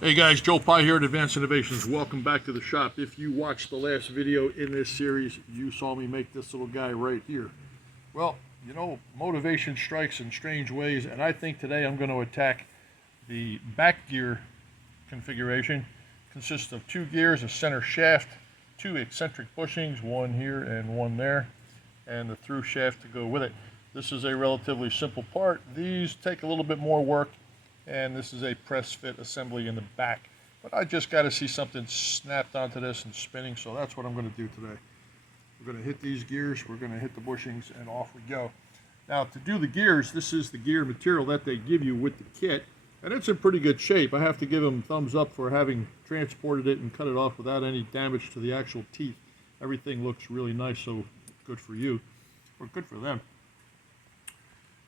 Hey guys, Joe Pye here at Advanced Innovations. Welcome back to the shop. If you watched the last video in this series, you saw me make this little guy right here. Well, you know, motivation strikes in strange ways, and I think today I'm going to attack the back gear configuration. It consists of 2 gears, a center shaft, 2 eccentric bushings, one here and one there, and the through shaft to go with it. This is a relatively simple part. These take a little bit more work, and this is a press fit assembly in the back. But I just got to see something snapped onto this and spinning, so that's what I'm going to do today. We're going to hit these gears, we're going to hit the bushings, and off we go. Now, to do the gears, this is the gear material that they give you with the kit, and it's in pretty good shape. I have to give them thumbs up for having transported it and cut it off without any damage to the actual teeth. Everything looks really nice, so good for you, or good for them.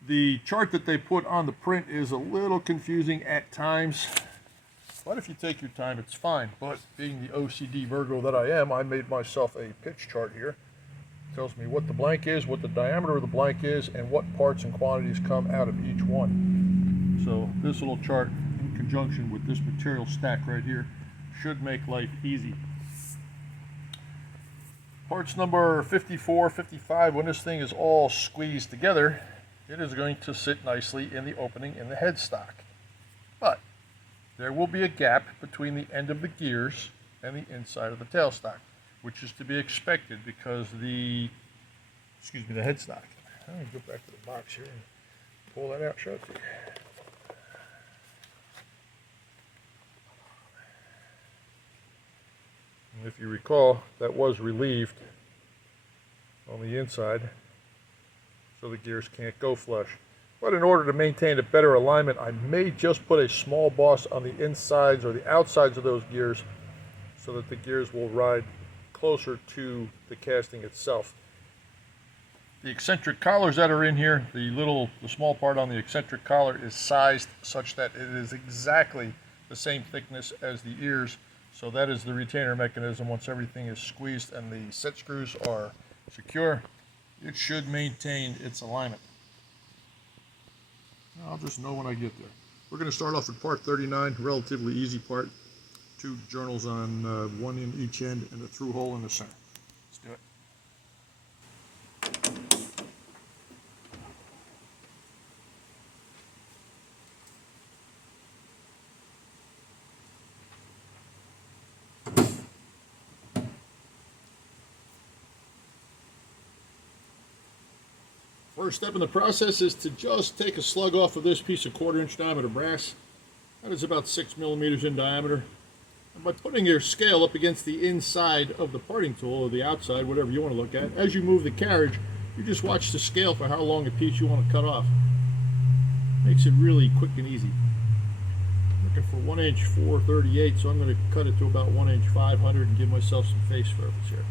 The chart that they put on the print is a little confusing at times, but if you take your time, it's fine. But being the OCD Virgo that I am, I made myself a pitch chart here. It tells me what the blank is, what the diameter of the blank is, and what parts and quantities come out of each one. So this little chart, in conjunction with this material stack right here, should make life easy. Parts number 54, 55, when this thing is all squeezed together, it is going to sit nicely in the opening in the headstock. But there will be a gap between the end of the gears and the inside of the tailstock, which is to be expected because the headstock. I'm going to go back to the box here and pull that out, show it to you. And if you recall, that was relieved on the inside, so the gears can't go flush. But in order to maintain a better alignment, I may just put a small boss on the insides or the outsides of those gears so that the gears will ride closer to the casting itself. The eccentric collars that are in here, the small part on the eccentric collar is sized such that it is exactly the same thickness as the ears. So that is the retainer mechanism. Once everything is squeezed and the set screws are secure, it should maintain its alignment. I'll just know when I get there. We're going to start off with part 39, relatively easy part. 2 journals on one in each end and a through hole in the center. Let's do it. First step in the process is to just take a slug off of this piece of 1/4-inch diameter brass. That is about 6 millimeters in diameter. And by putting your scale up against the inside of the parting tool, or the outside, whatever you want to look at, as you move the carriage, you just watch the scale for how long a piece you want to cut off. Makes it really quick and easy. I'm looking for 1" 438, so I'm going to cut it to about 1" 500 and give myself some face surface here.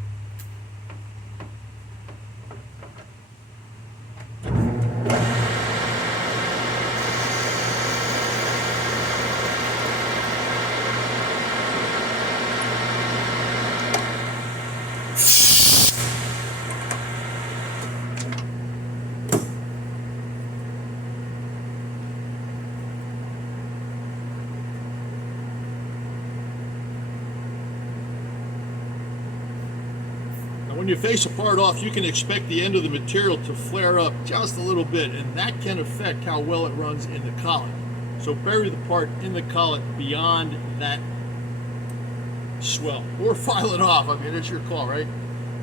When you face a part off, you can expect the end of the material to flare up just a little bit, and that can affect how well it runs in the collet. So bury the part in the collet beyond that swell, or file it off. I mean, it's your call, right?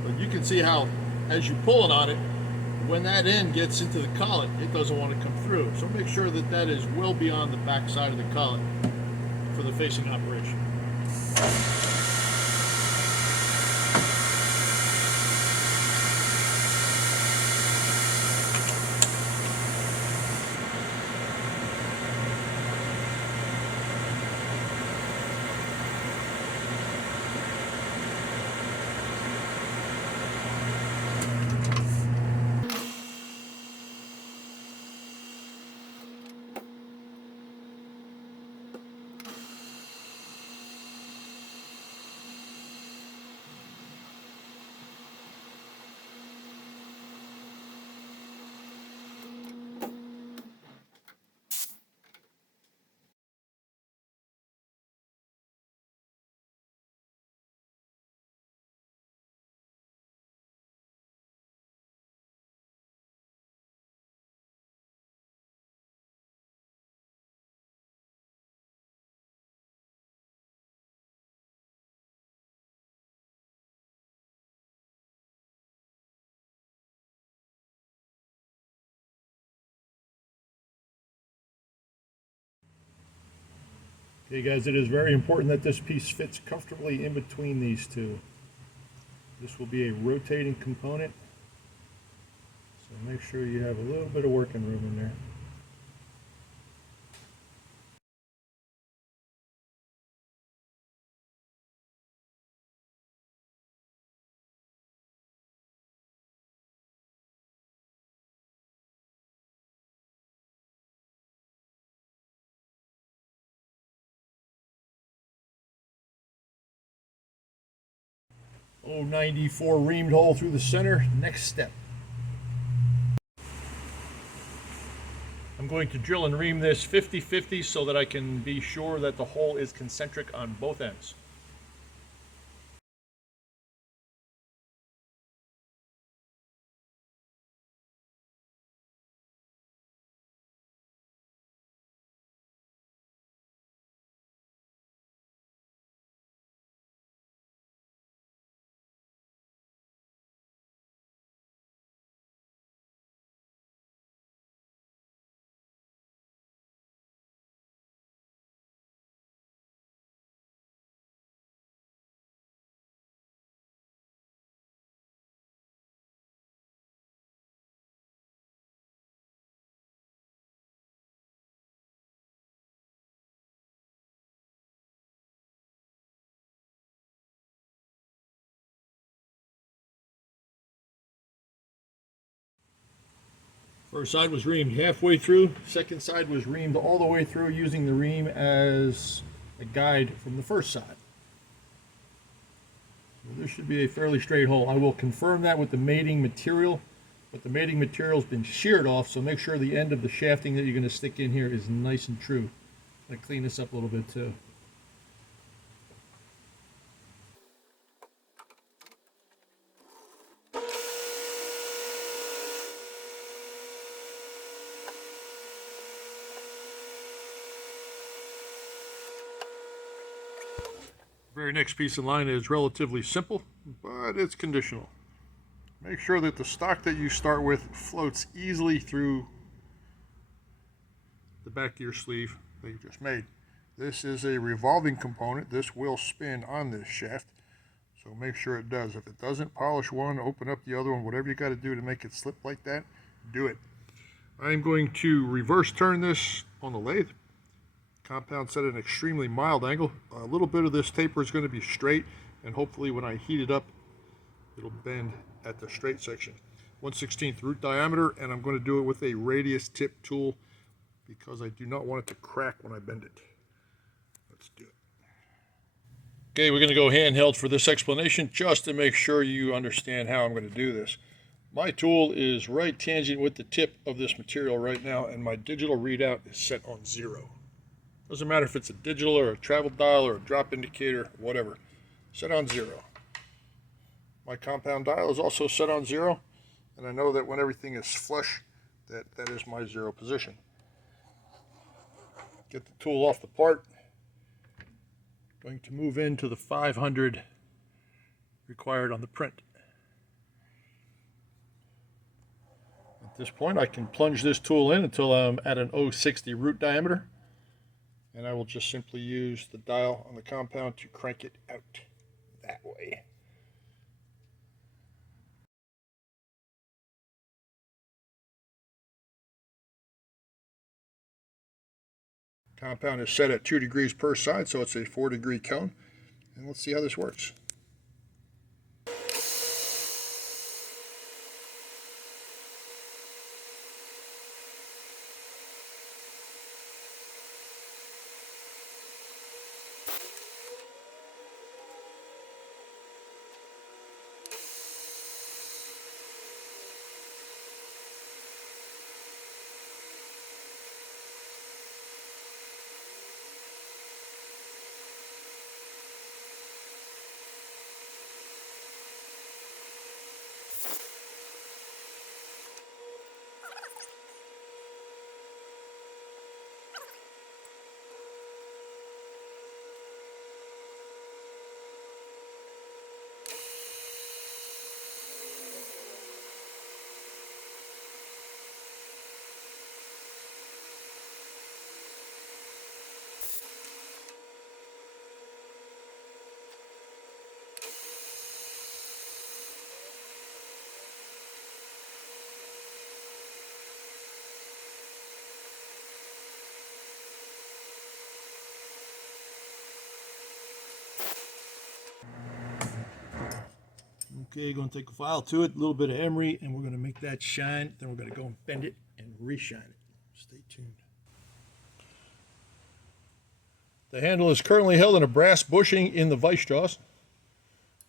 But you can see how, as you're pulling on it, when that end gets into the collet, it doesn't want to come through. So make sure that that is well beyond the back side of the collet for the facing operation. Okay guys, it is very important that this piece fits comfortably in between these two. This will be a rotating component, so make sure you have a little bit of working room in there. Oh, 94 reamed hole through the center. Next step. I'm going to drill and ream this 50-50 so that I can be sure that the hole is concentric on both ends. First side was reamed halfway through. Second side was reamed all the way through, using the ream as a guide from the first side. So this should be a fairly straight hole. I will confirm that with the mating material, but the mating material has been sheared off, so make sure the end of the shafting that you're going to stick in here is nice and true. I'm going to clean this up a little bit too. Very next piece in line is relatively simple, but it's conditional. Make sure that the stock that you start with floats easily through the back gear sleeve that you just made. This is a revolving component. This will spin on this shaft, so make sure it does. If it doesn't, polish one, open up the other one, whatever you got to do to make it slip like that, do it. I'm going to reverse turn this on the lathe. Compound set at an extremely mild angle. A little bit of this taper is going to be straight, and hopefully when I heat it up, it'll bend at the straight section. 1/16 root diameter, and I'm going to do it with a radius tip tool because I do not want it to crack when I bend it. Let's do it. Okay, we're going to go handheld for this explanation just to make sure you understand how I'm going to do this. My tool is right tangent with the tip of this material right now, and my digital readout is set on 0. Doesn't matter if it's a digital or a travel dial or a drop indicator, whatever. Set on 0. My compound dial is also set on 0, and I know that when everything is flush, that is my 0 position. Get the tool off the part. Going to move into the 500 required on the print. At this point, I can plunge this tool in until I'm at an 0.60 root diameter. And I will just simply use the dial on the compound to crank it out that way. Compound is set at 2 degrees per side, so it's a 4-degree cone. And let's see how this works. Okay, going to take a file to it, a little bit of emery, and we're going to make that shine. Then we're going to go and bend it and reshine it. Stay tuned. The handle is currently held in a brass bushing in the vice jaws,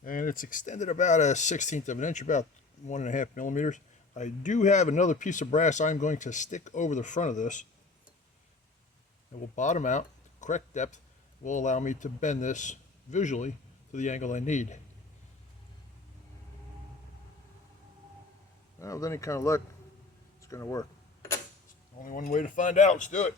and it's extended about a 1/16 of an inch, about 1.5 millimeters. I do have another piece of brass I'm going to stick over the front of this. It will bottom out. The correct depth will allow me to bend this visually to the angle I need. Well, with any kind of luck, it's going to work. Only one way to find out. Let's do it.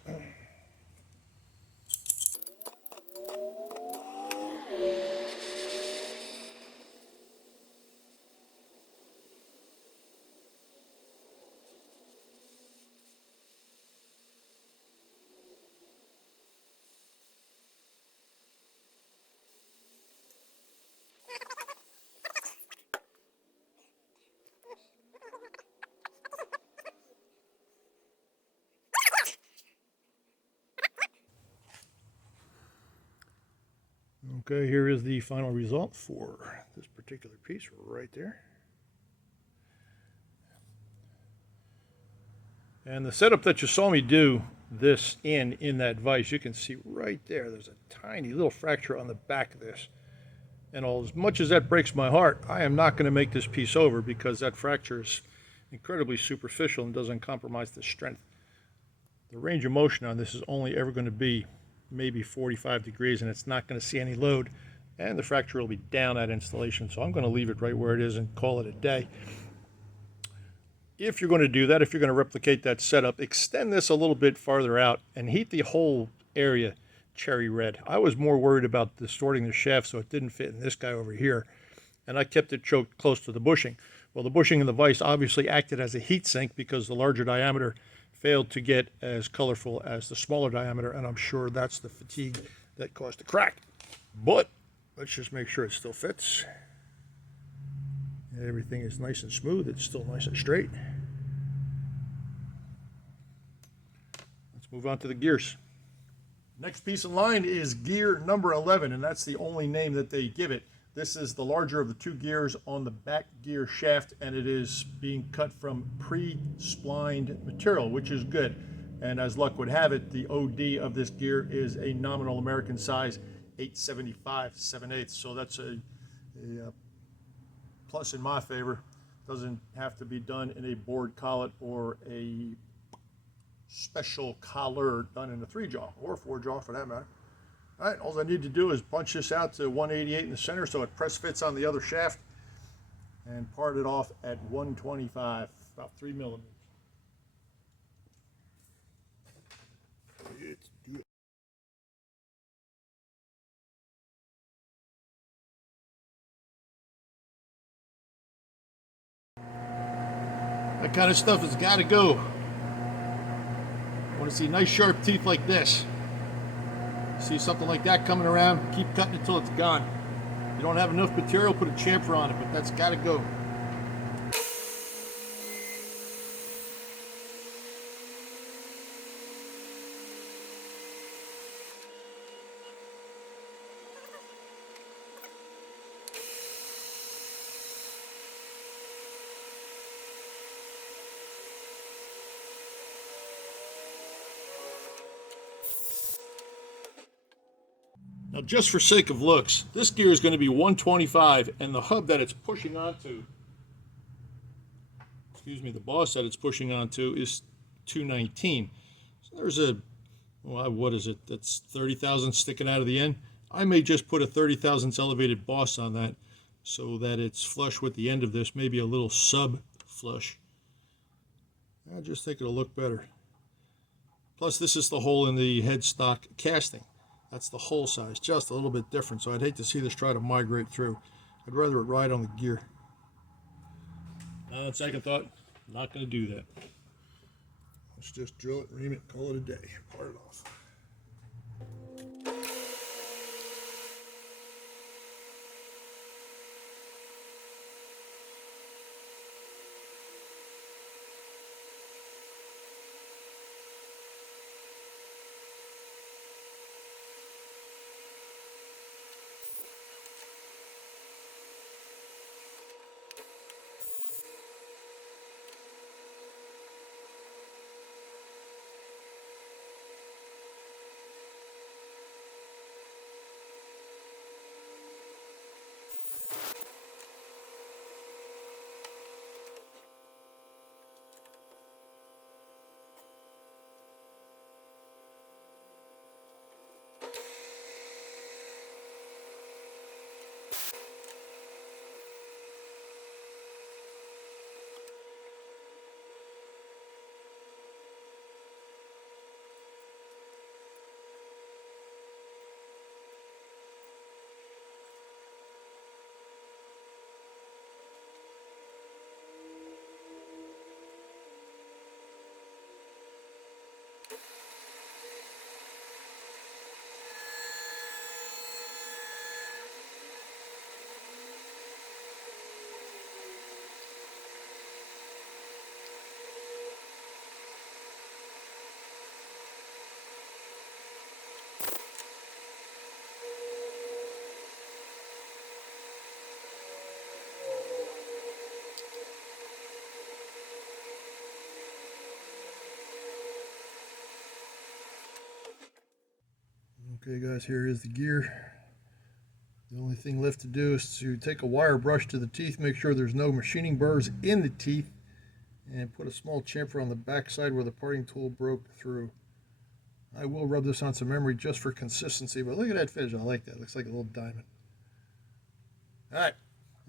Okay, here is the final result for this particular piece right there. And the setup that you saw me do this in that vise, you can see right there, there's a tiny little fracture on the back of this. And as much as that breaks my heart, I am not going to make this piece over because that fracture is incredibly superficial and doesn't compromise the strength. The range of motion on this is only ever going to be maybe 45 degrees, and it's not going to see any load, and the fracture will be down at installation. So I'm going to leave it right where it is and call it a day. If you're going to do that, if you're going to replicate that setup, extend this a little bit farther out and heat the whole area cherry red. I was more worried about distorting the shaft so it didn't fit in this guy over here, and I kept it choked close to the bushing. Well, the bushing in the vise obviously acted as a heat sink because the larger diameter failed to get as colorful as the smaller diameter, and I'm sure that's the fatigue that caused the crack. But let's just make sure it still fits. Everything is nice and smooth. It's still nice and straight. Let's move on to the gears. Next piece in line is gear number 11, and that's the only name that they give it. This is the larger of the two gears on the back gear shaft, and it is being cut from pre-splined material, which is good. And as luck would have it, the OD of this gear is a nominal American size 875 7/8. So that's a plus in my favor. Doesn't have to be done in a board collet or a special collar done in a 3-jaw or 4-jaw for that matter. All right, all I need to do is punch this out to 188 in the center so it press fits on the other shaft, and part it off at 125, about 3 millimeters. Let's do it. That kind of stuff has got to go. I want to see nice sharp teeth like this. See something like that coming around, keep cutting until it's gone. You don't have enough material, put a chamfer on it, but that's got to go. Now, just for sake of looks, this gear is going to be 125, and the hub that it's pushing onto, the boss that it's pushing onto is 219. So there's a, well, what is it? That's 30 thousandths sticking out of the end. I may just put a 30 thousandths elevated boss on that so that it's flush with the end of this, maybe a little sub flush. I just think it'll look better. Plus, this is the hole in the headstock casting. That's the hole size, just a little bit different, so I'd hate to see this try to migrate through. I'd rather it ride on the gear. On second thought, I'm not going to do that. Let's just drill it, ream it, call it a day, part it off. Okay guys, here is the gear. The only thing left to do is to take a wire brush to the teeth, make sure there's no machining burrs in the teeth, and put a small chamfer on the back side where the parting tool broke through. I will rub this on some emery just for consistency, but look at that finish. I like that. It looks like a little diamond. Alright,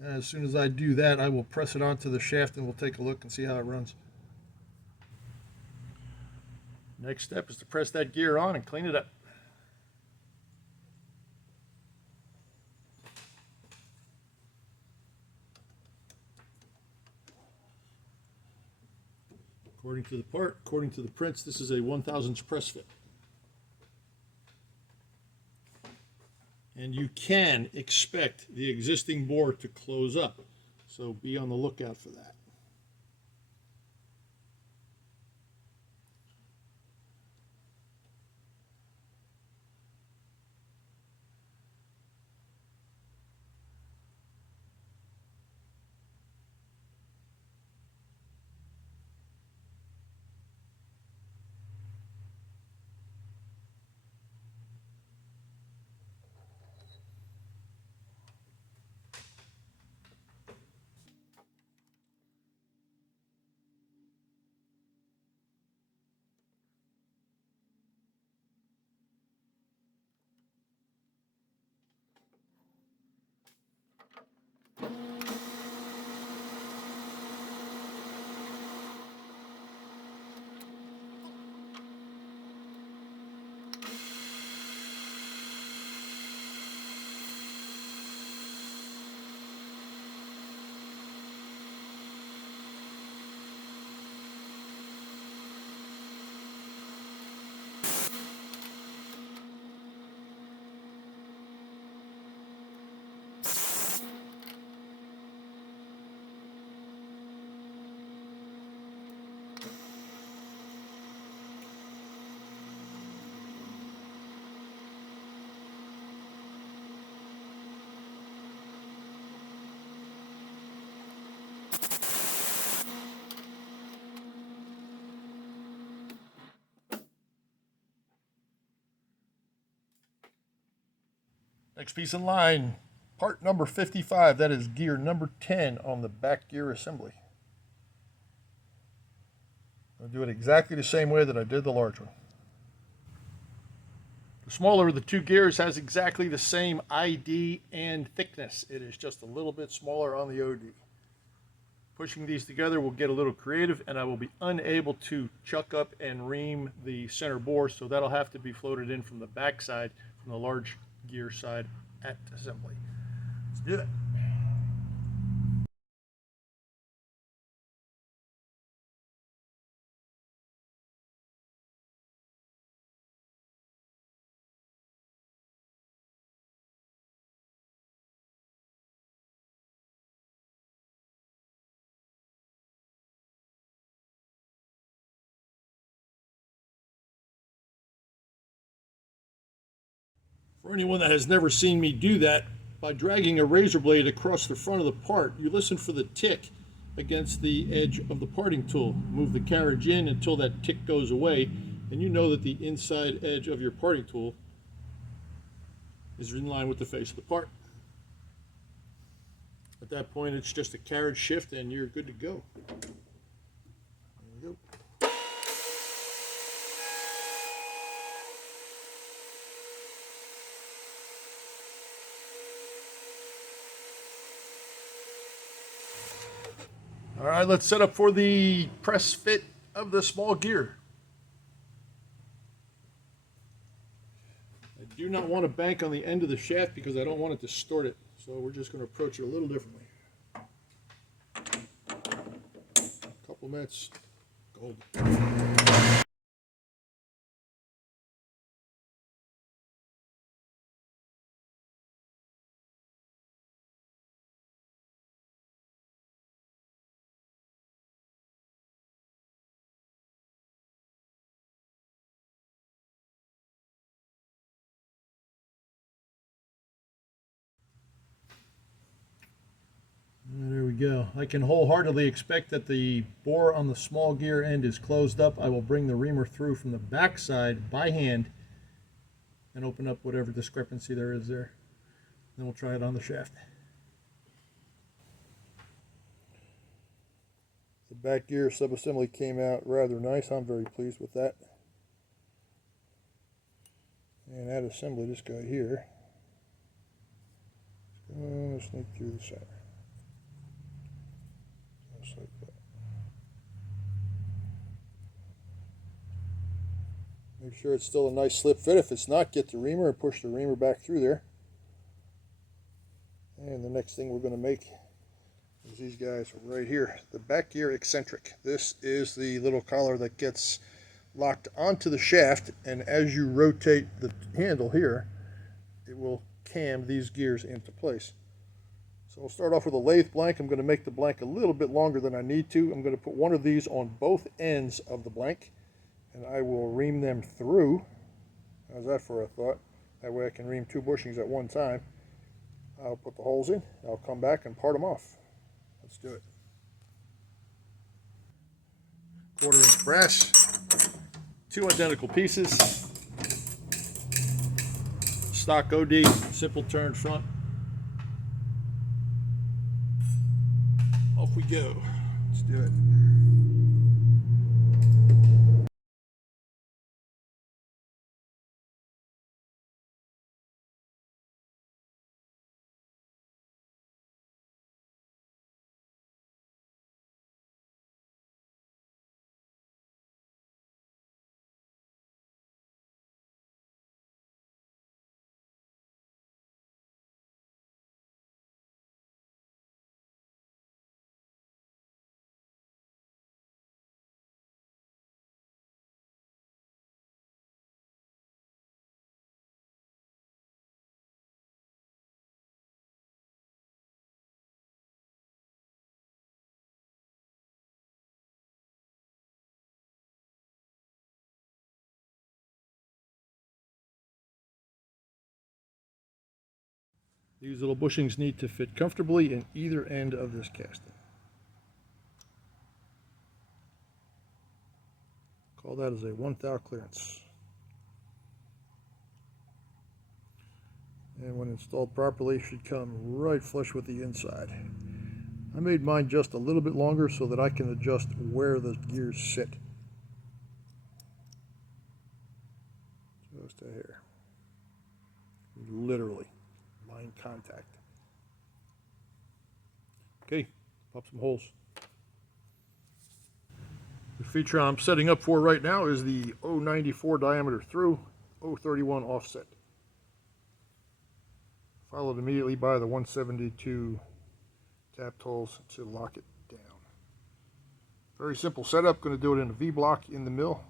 as soon as I do that, I will press it onto the shaft and we'll take a look and see how it runs. Next step is to press that gear on and clean it up. According to the part, according to the prints, this is a 1/1000 press fit. And you can expect the existing bore to close up, so be on the lookout for that. Next piece in line, part number 55. That is gear number 10 on the back gear assembly. I'll do it exactly the same way that I did the large one. The smaller of the two gears has exactly the same ID and thickness. It is just a little bit smaller on the OD. Pushing these together will get a little creative, and I will be unable to chuck up and ream the center bore, so that'll have to be floated in from the back side, from the large gear side at assembly. Let's do that. For anyone that has never seen me do that, by dragging a razor blade across the front of the part, you listen for the tick against the edge of the parting tool. Move the carriage in until that tick goes away, and you know that the inside edge of your parting tool is in line with the face of the part. At that point, it's just a carriage shift and you're good to go. There we go. All right, let's set up for the press fit of the small gear. I do not want to bank on the end of the shaft because I don't want it to distort it, so we're just going to approach it a little differently. Couple minutes, gold. There we go. I can wholeheartedly expect that the bore on the small gear end is closed up. I will bring the reamer through from the back side by hand and open up whatever discrepancy there is there. Then we'll try it on the shaft. The back gear subassembly came out rather nice. I'm very pleased with that. And that assembly, this guy here, is going to sneak through the center. Just like that. Make sure it's still a nice slip fit. If it's not, get the reamer and push the reamer back through there. And the next thing we're going to make is these guys right here, the Backgear Eccentric. This is the little collar that gets locked onto the shaft, and as you rotate the handle here, it will cam these gears into place. So we'll start off with a lathe blank. I'm going to make the blank a little bit longer than I need to. I'm going to put one of these on both ends of the blank, and I will ream them through. How's that for a thought? That way I can ream 2 bushings at one time. I'll put the holes in, I'll come back and part them off. Let's do it. 1/4 inch brass, 2 identical pieces, stock OD, simple turn front. Off we go. Let's do it. These little bushings need to fit comfortably in either end of this casting. Call that as a 1/1000 clearance. And when installed properly, it should come right flush with the inside. I made mine just a little bit longer so that I can adjust where the gears sit. Just a hair. Literally. Line contact. Okay, pop some holes. The feature I'm setting up for right now is the 0.94 diameter through, 0.31 offset. Followed immediately by the 172 tapped holes to lock it down. Very simple setup. Going to do it in a V block in the mill.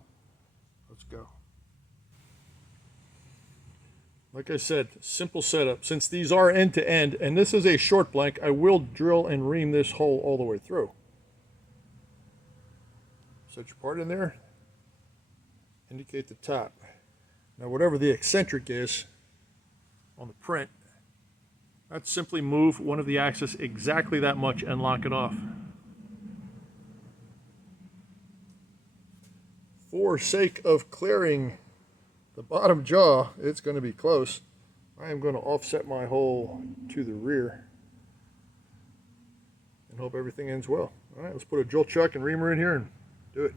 Let's go. Like I said, simple setup. Since these are end to end, and this is a short blank, I will drill and ream this hole all the way through. Set your part in there. Indicate the top. Now whatever the eccentric is on the print, let's simply move one of the axes exactly that much and lock it off. For sake of clearing the bottom jaw, it's going to be close. I am going to offset my hole to the rear and hope everything ends well. All right, let's put a drill chuck and reamer in here and do it.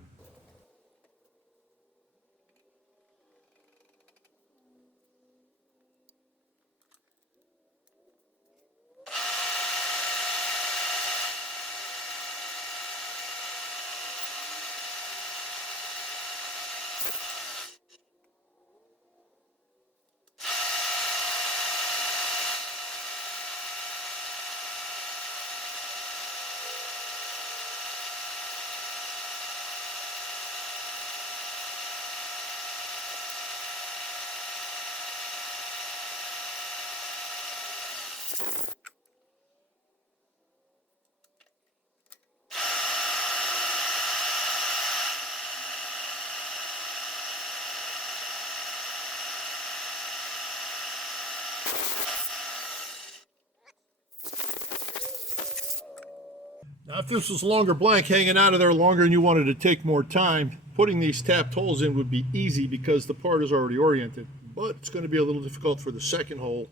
Now, if this was a longer blank hanging out of there longer and you wanted to take more time, putting these tapped holes in would be easy because the part is already oriented. but it's going to be a little difficult for the second hole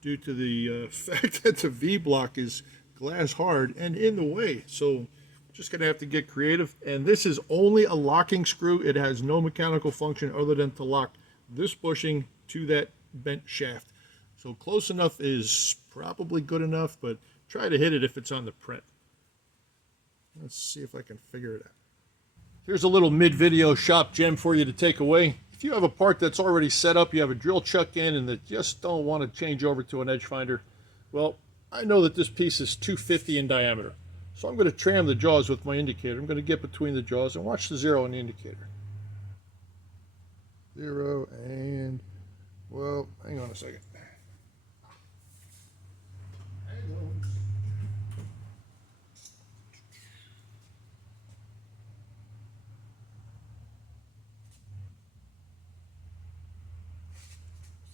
due to the fact that the V-block is glass hard and in the way. So just going to have to get creative. And this is only a locking screw. It has no mechanical function other than to lock this bushing to that bent shaft. So close enough is probably good enough, but try to hit it if it's on the print. Let's see if I can figure it out. Here's a little mid-video shop gem for you to take away. If you have a part that's already set up, you have a drill chuck in and that just don't want to change over to an edge finder, well, I know that this piece is 250 in diameter. So I'm going to tram the jaws with my indicator. I'm going to get between the jaws and watch the 0 on the indicator. 0 and, well, hang on a second.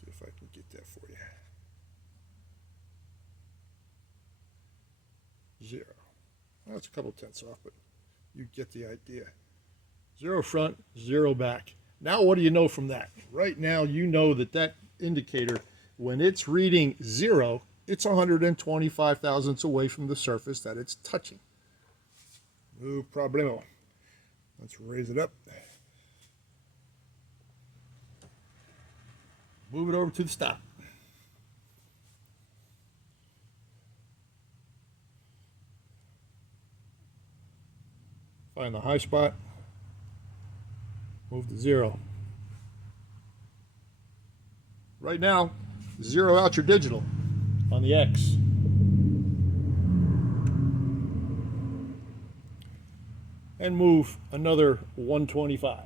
See if I can get that for you. 0. Well, it's a couple tenths off, but you get the idea. 0 front, 0 back. Now what do you know from that? Right now you know that that indicator, when it's reading 0, it's 125 thousandths away from the surface that it's touching. No problemo. Let's raise it up. Move it over to the stop. Find the high spot. Move to 0. Right now, 0 out your digital on the X. And move another 125.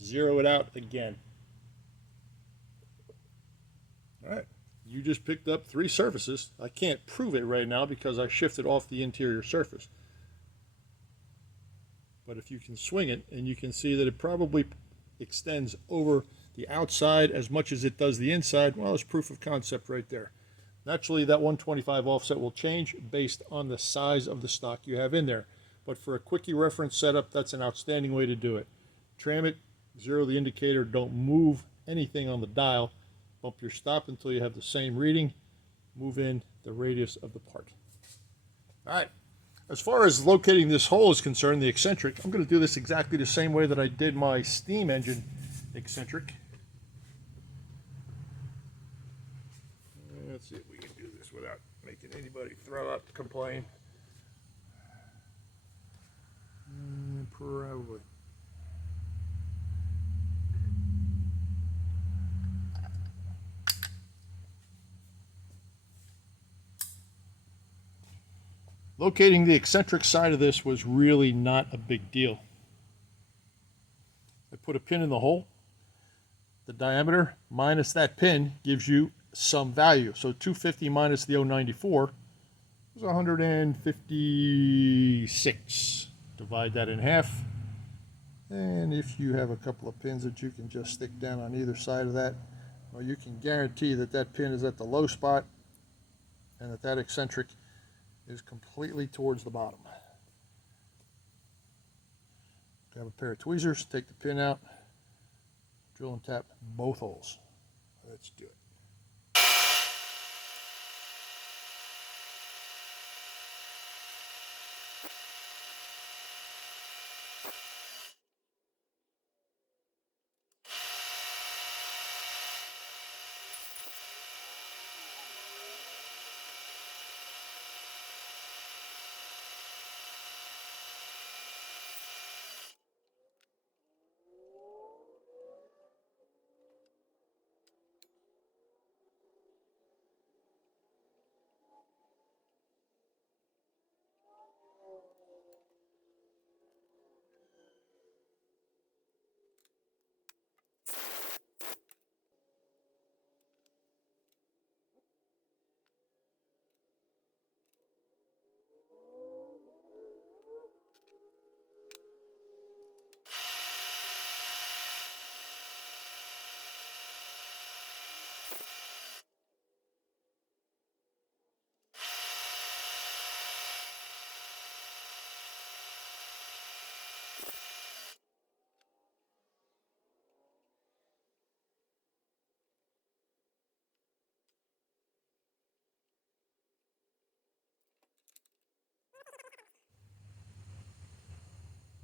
Zero it out again. All right. You just picked up 3 surfaces. I can't prove it right now because I shifted off the interior surface. But if you can swing it, and you can see that it probably extends over the outside as much as it does the inside, well, it's proof of concept right there. Naturally, that 125 offset will change based on the size of the stock you have in there. But for a quickie reference setup, that's an outstanding way to do it. Tram it, 0 the indicator, don't move anything on the dial. Bump your stop until you have the same reading. Move in the radius of the part. All right. As far as locating this hole is concerned, the eccentric, I'm going to do this exactly the same way that I did my steam engine eccentric. Let's see if we can do this without making anybody throw up, complain. Probably. Locating the eccentric side of this was really not a big deal. I put a pin in the hole. The diameter minus that pin gives you some value. So 250 minus the 094 is 156. Divide that in half. And if you have a couple of pins that you can just stick down on either side of that, well, you can guarantee that that pin is at the low spot and that that eccentric is completely towards the bottom. Grab a pair of tweezers, take the pin out, drill and tap both holes. Let's do it.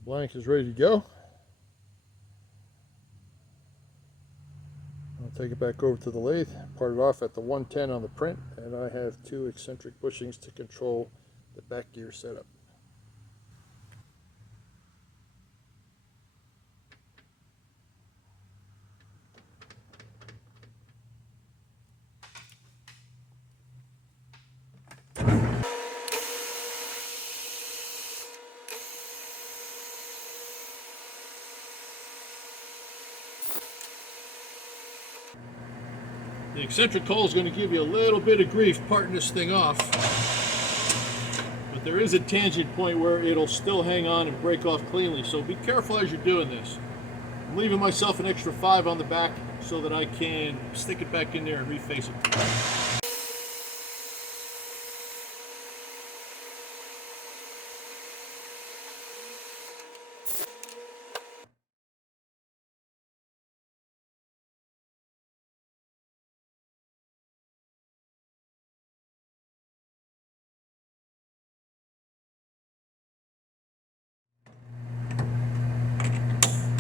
Blank is ready to go. I'll take it back over to the lathe, part it off at the 110 on the print, and I have 2 eccentric bushings to control the back gear setup. The eccentric coil is going to give you a little bit of grief parting this thing off, but there is a tangent point where it'll still hang on and break off cleanly, so be careful as you're doing this. I'm leaving myself an extra 5 on the back so that I can stick it back in there and reface it.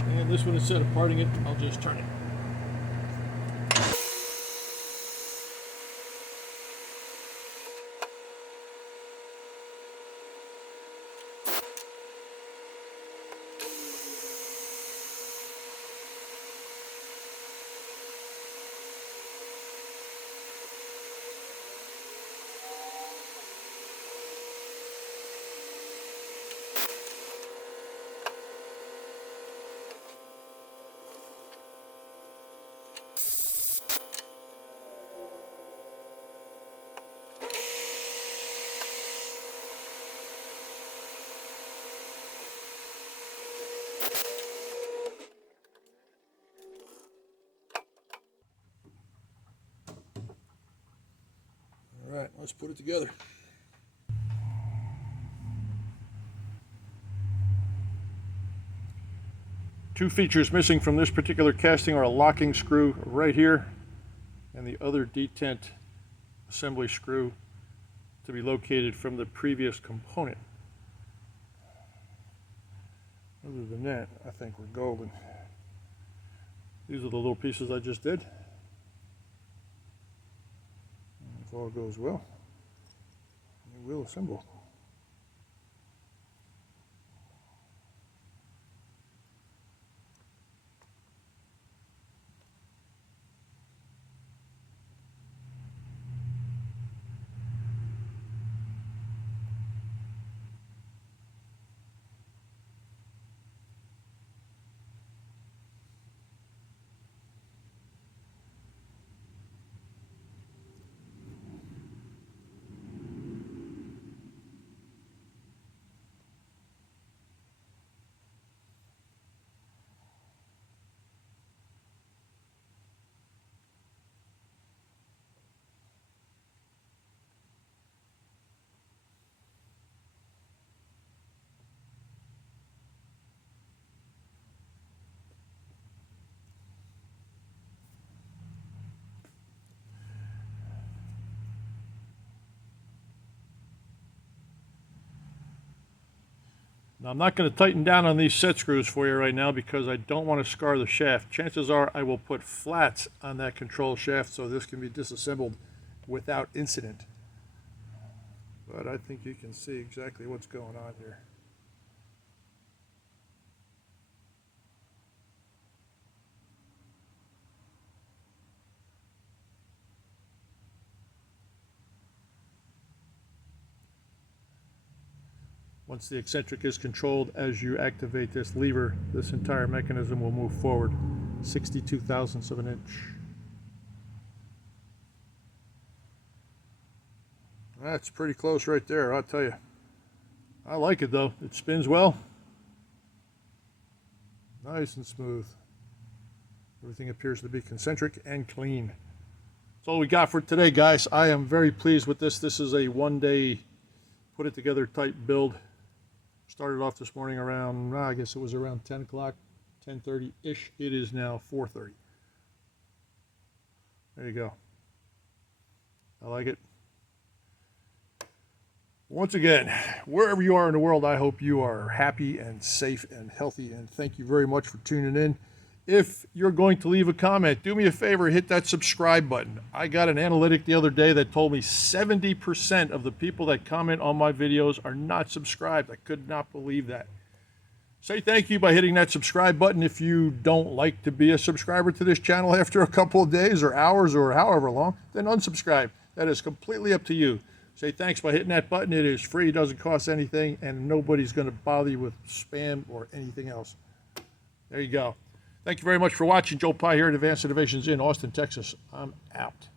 And this one, instead of parting it, I'll just turn it. All right, let's put it together. Two features missing from this particular casting are a locking screw right here and the other detent assembly screw to be located from the previous component. Other than that, I think we're golden. These are the little pieces I just did. And if all goes well, we will assemble. Now, I'm not going to tighten down on these set screws for you right now because I don't want to scar the shaft. Chances are I will put flats on that control shaft so this can be disassembled without incident. But I think you can see exactly what's going on here. Once the eccentric is controlled, as you activate this lever, this entire mechanism will move forward 62 thousandths of an inch. That's pretty close right there, I'll tell you. I like it though. It spins well. Nice and smooth. Everything appears to be concentric and clean. That's all we got for today, guys. I am very pleased with this. This is a one-day put it together type build. Started off this morning around, I guess it was around 10 o'clock, 10:30-ish. It is now 4:30. There you go. I like it. Once again, wherever you are in the world, I hope you are happy and safe and healthy, and thank you very much for tuning in. If you're going to leave a comment, do me a favor, hit that subscribe button. I got an analytic the other day that told me 70% of the people that comment on my videos are not subscribed. I could not believe that. Say thank you by hitting that subscribe button. If you don't like to be a subscriber to this channel after a couple of days or hours or however long, then unsubscribe. That is completely up to you. Say thanks by hitting that button. It is free, doesn't cost anything, and nobody's going to bother you with spam or anything else. There you go. Thank you very much for watching. Joe Pye here at Advanced Innovations in Austin, Texas. I'm out.